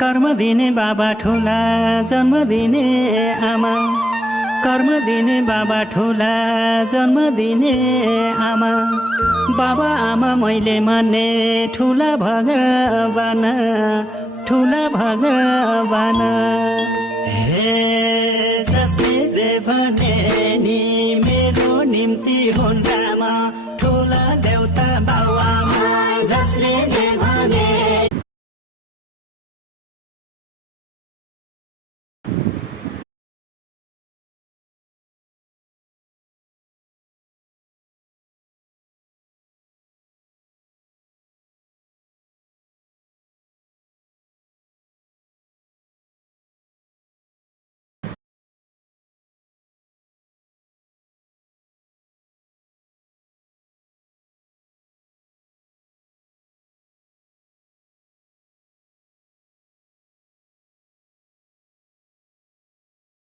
कर्म दिने बाबा ठुला जन्म दिने आमा कर्म दिने बाबा ठुला जन्म दिने आमा बाबा आमा मैले मान्ने ठुला भगवान हे जसले जे भने नि मेरो निम्ति हुन्